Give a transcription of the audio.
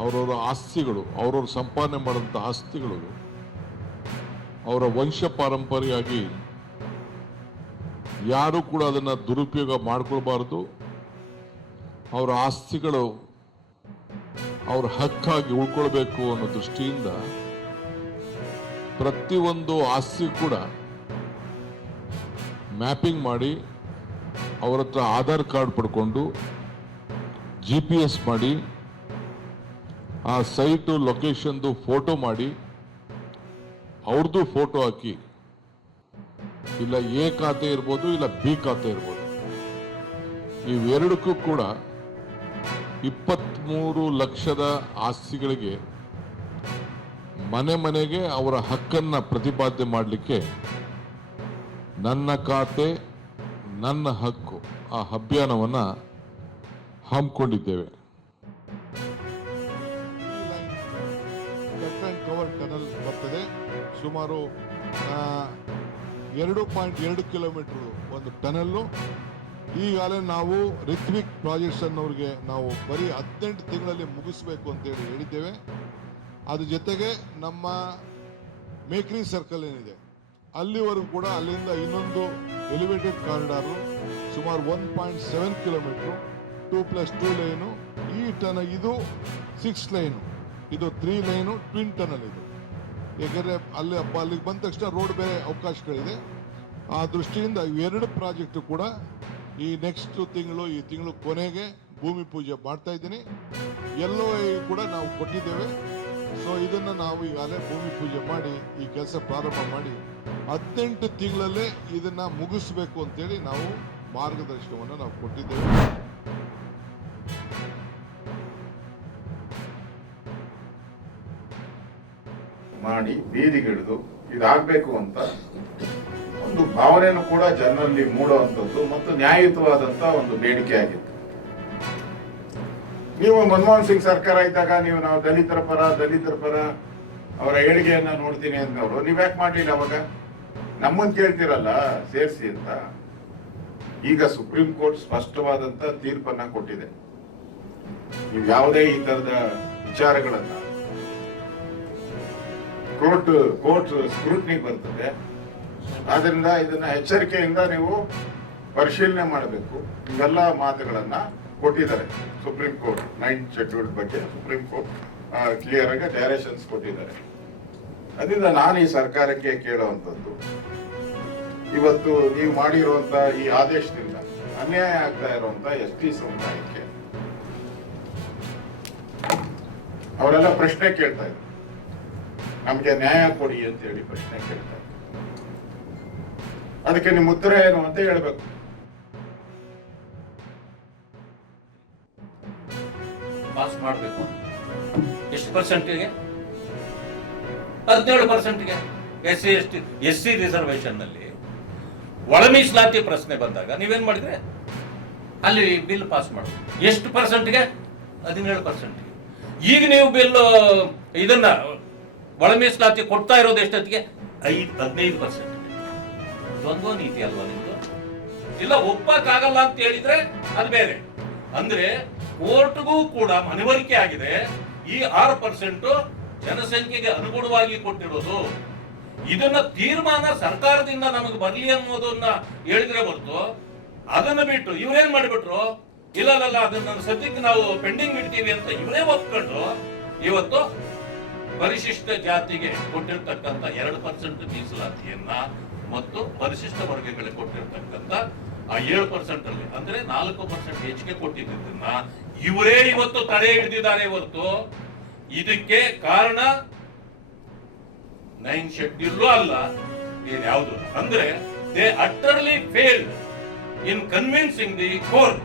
ಅವರವರ ಆಸ್ತಿಗಳು, ಅವರವ್ರ ಸಂಪಾದನೆ ಮಾಡಿದಂಥ ಆಸ್ತಿಗಳು ಅವರ ವಂಶ ಪಾರಂಪರ್ಯವಾಗಿ ಯಾರು ಕೂಡ ಅದನ್ನು ದುರುಪಯೋಗ ಮಾಡ್ಕೊಳ್ಬಾರ್ದು. ಅವರ ಆಸ್ತಿಗಳು ಅವ್ರ ಹಕ್ಕಾಗಿ ಉಳ್ಕೊಳ್ಬೇಕು ಅನ್ನೋ ದೃಷ್ಟಿಯಿಂದ ಪ್ರತಿಯೊಂದು ಆಸ್ತಿ ಕೂಡ ಮ್ಯಾಪಿಂಗ್ ಮಾಡಿ ಅವರ ಹತ್ರ ಆಧಾರ್ ಕಾರ್ಡ್ ಪಡ್ಕೊಂಡು GPS ಮಾಡಿ ಆ ಸೈಟು ಲೊಕೇಶನ್ದು ಫೋಟೋ ಮಾಡಿ ಅವ್ರದ್ದು ಫೋಟೋ ಹಾಕಿ, ಇಲ್ಲ A ಖಾತೆ ಇರ್ಬೋದು, ಇಲ್ಲ B ಖಾತೆ ಇರ್ಬೋದು, ಇವೆರಡಕ್ಕೂ ಕೂಡ 23 ಲಕ್ಷದ ಆಸ್ತಿಗಳಿಗೆ ಮನೆ ಮನೆಗೆ ಅವರ ಹಕ್ಕನ್ನು ಪ್ರತಿಪಾದನೆ ಮಾಡಲಿಕ್ಕೆ ನನ್ನ ಖಾತೆ ನನ್ನ ಹಕ್ಕು ಆ ಅಭಿಯಾನವನ್ನು ಹಮ್ಮಿಕೊಂಡಿದ್ದೇವೆ. ಕವರ್ ಟನಲ್ ಬರ್ತದೆ. ಸುಮಾರು 2.2 ಕಿಲೋಮೀಟರ್ ಒಂದು ಟನಲ್ಲು. ಈಗಾಗಲೇ ನಾವು ರಿತ್ವಿಕ್ ಪ್ರಾಜೆಕ್ಟ್ಸ್ ಅನ್ನೋರಿಗೆ ನಾವು ಬರೀ 18 ತಿಂಗಳಲ್ಲಿ ಮುಗಿಸ್ಬೇಕು ಅಂತೇಳಿ ಹೇಳಿದ್ದೇವೆ. ಅದ್ರ ಜೊತೆಗೆ ನಮ್ಮ ಮೇಕ್ರಿ ಸರ್ಕಲ್ ಏನಿದೆ ಅಲ್ಲಿವರೆಗೂ ಕೂಡ ಅಲ್ಲಿಂದ ಇನ್ನೊಂದು ಎಲಿವೇಟೆಡ್ ಕಾರಿಡಾರು ಸುಮಾರು 1.7 ಕಿಲೋಮೀಟರ್ 2+2 ಲೈನು. ಈ ಇದು 6 ಲೈನು, ಇದು 3 ಲೈನು ಟ್ವಿನ್ ಟನಲ್ ಇದು. ಯಾಕೆಂದರೆ ಅಲ್ಲಿಗೆ ಬಂದ ತಕ್ಷಣ ರೋಡ್ ಬೇರೆ ಅವಕಾಶಗಳಿದೆ. ಆ ದೃಷ್ಟಿಯಿಂದ ಇವೆರಡು ಪ್ರಾಜೆಕ್ಟು ಕೂಡ ಈ ನೆಕ್ಸ್ಟ್ ತಿಂಗಳು, ಈ ತಿಂಗಳು ಕೊನೆಗೆ ಭೂಮಿ ಪೂಜೆ ಮಾಡ್ತಾ ಇದ್ದೀನಿ. LOI ಕೂಡ ನಾವು ಕೊಟ್ಟಿದ್ದೇವೆ. ಸೊ ಇದನ್ನು ನಾವು ಈಗಾಗಲೇ ಭೂಮಿ ಪೂಜೆ ಮಾಡಿ ಈ ಕೆಲಸ ಪ್ರಾರಂಭ ಮಾಡಿ 18 ತಿಂಗಳಲ್ಲೇ ಇದನ್ನ ಮುಗಿಸ್ಬೇಕು ಅಂತೇಳಿ ನಾವು ಮಾರ್ಗದರ್ಶನವನ್ನು ನಾವು ಕೊಟ್ಟಿದ್ದೇವೆ. ಮಾಡಿ ಬೀದಿಗಿಳಿದು ಇದಾಗಬೇಕು ಅಂತ ಒಂದು ಭಾವನೆಯನ್ನು ಕೂಡ ಜನರಲ್ಲಿ ಮೂಡುವಂಥದ್ದು ಮತ್ತು ನ್ಯಾಯಯುತವಾದಂತ ಒಂದು ಬೇಡಿಕೆ ಆಗಿತ್ತು. ನೀವು ಮನಮೋಹನ್ ಸಿಂಗ್ ಸರ್ಕಾರ ಇದ್ದಾಗ ನಾವು ದಲಿತರ ಪರ ಅವರ ಏಳಿಗೆಯನ್ನ ನೋಡ್ತೀನಿ ಅಂದವರು ನೀವ್ಯಾಕೆ ಮಾಡಲಿಲ್ಲ? ಅವಾಗ ನಮ್ಮನ್ನು ಕೇಳ್ತಿರಲ್ಲ ಸೇರಿಸಿ ಅಂತ. ಈಗ ಸುಪ್ರೀಂ ಕೋರ್ಟ್ ಸ್ಪಷ್ಟವಾದಂತ ತೀರ್ಪನ್ನ ಕೊಟ್ಟಿದೆ. ನೀವು ಯಾವುದೇ ಈ ತರದ ವಿಚಾರಗಳನ್ನ ಕೋರ್ಟ್ ಸ್ಕ್ರೂಟ್ನಿ ಬರ್ತದೆ. ಆದ್ರಿಂದ ಇದನ್ನ ಎಚ್ಚರಿಕೆಯಿಂದ ನೀವು ಪರಿಶೀಲನೆ ಮಾಡಬೇಕು. ಇವೆಲ್ಲ ಮಾತುಗಳನ್ನ ಕೊಟ್ಟಿದ್ದಾರೆ ಸುಪ್ರೀಂ ಕೋರ್ಟ್. 9th ಶೆಡ್ಯೂಲ್ ಬಗ್ಗೆ ಸುಪ್ರೀಂ ಕೋರ್ಟ್ ಕ್ಲಿಯರ್ ಆಗಿ ಡೈರೆಕ್ಷನ್ಸ್ ಕೊಟ್ಟಿದ್ದಾರೆ. ಅದರಿಂದ ನಾನು ಈ ಸರ್ಕಾರಕ್ಕೆ ಕೇಳುವಂಥದ್ದು, ಇವತ್ತು ನೀವು ಮಾಡಿರುವಂತ ಈ ಆದೇಶದಿಂದ ಅನ್ಯಾಯ ಆಗ್ತಾ ಇರುವಂತ ST ಸಮುದಾಯಕ್ಕೆ ಅವರೆಲ್ಲ ಪ್ರಶ್ನೆ ಕೇಳ್ತಾ ಇದ್ರು, ನಮ್ಗೆ ನ್ಯಾಯ ಕೊಡಿ ಅಂತ ಹೇಳಿ ಪ್ರಶ್ನೆ ಕೇಳ್ತಾ ಇದ್ರು. ಅದಕ್ಕೆ ನಿಮ್ಮ ಉತ್ತರ ಏನು ಅಂತ ಹೇಳ್ಬೇಕು. ಪಾಸ್ ಮಾಡಬೇಕು. ಎಷ್ಟು ಪರ್ಸೆಂಟ್ಗೆ? 17%ಗೆ SC ರಿಸರ್ವೇಶನ್ ನಲ್ಲಿ ಒಳ ಮೀಸಲಾತಿ ಪ್ರಶ್ನೆ ಬಂದಾಗ ನೀವೇನ್ ಮಾಡಿದ್ರೆ ಅಲ್ಲಿ ಬಿಲ್ ಪಾಸ್ ಮಾಡೋದು. ಎಷ್ಟು ಪರ್ಸೆಂಟ್ಗೆ? 17%ಗೆ. ಈಗ ನೀವು ಬಿಲ್ ಇದನ್ನ ಒಳ ಮೀಸಲಾತಿ ಕೊಡ್ತಾ ಇರೋದು ಎಷ್ಟೊತ್ತಿಗೆ? 15%. ದ್ವಂದ್ವ ನೀತಿ ಅಲ್ವಾ ನಿಮ್ದು? ಇಲ್ಲ ಒಪ್ಪಕ್ಕಾಗಲ್ಲ ಅಂತ ಹೇಳಿದ್ರೆ ಅದು ಬೇರೆ. ಅಂದ್ರೆ ಕೋರ್ಟ್ಗೂ ಕೂಡ ಮನವರಿಕೆ ಆಗಿದೆ. ಈ 6% ಜನಸಂಖ್ಯೆಗೆ ಅನುಗುಣವಾಗಿ ಕೊಟ್ಟಿರೋದು. ಇದನ್ನ ತೀರ್ಮಾನ ಸರ್ಕಾರದಿಂದ ನಮಗೆ ಬರ್ಲಿ ಅನ್ನೋದನ್ನ ಹೇಳಿದ್ರೆ ಹೊರತು ಅದನ್ನ ಬಿಟ್ಟು ಇವ್ರೇನ್ ಮಾಡಿಬಿಟ್ರು, ಇಲ್ಲ ಅದನ್ನ ಸದ್ಯಕ್ಕೆ ನಾವು ಪೆಂಡಿಂಗ್ ಇಡ್ತೀವಿ ಅಂತ ಇವರೇ ಒಪ್ಕೊಂಡು ಇವತ್ತು ಪರಿಶಿಷ್ಟ ಜಾತಿಗೆ ಕೊಟ್ಟಿರ್ತಕ್ಕಂಥ 2% ಮೀಸಲಾತಿಯನ್ನ ಮತ್ತು ಪರಿಶಿಷ್ಟ ವರ್ಗಗಳಿಗೆ ಕೊಟ್ಟಿರ್ತಕ್ಕಂಥ ಆ 7% ಅಲ್ಲಿ ಅಂದ್ರೆ 4% ಹೆಚ್ಚಿಗೆ ಕೊಟ್ಟಿದ್ದನ್ನ ಇವರೇ ಇವತ್ತು ತಡೆ ಹಿಡಿದಿದ್ದಾರೆ ಹೊರತು ಇದಕ್ಕೆ ಕಾರಣ 9th ಶೆಡ್ಯೂಲ್ ಅಲ್ಲ, ಯಾವುದು ಅಂದ್ರೆ they utterly failed in convincing the court.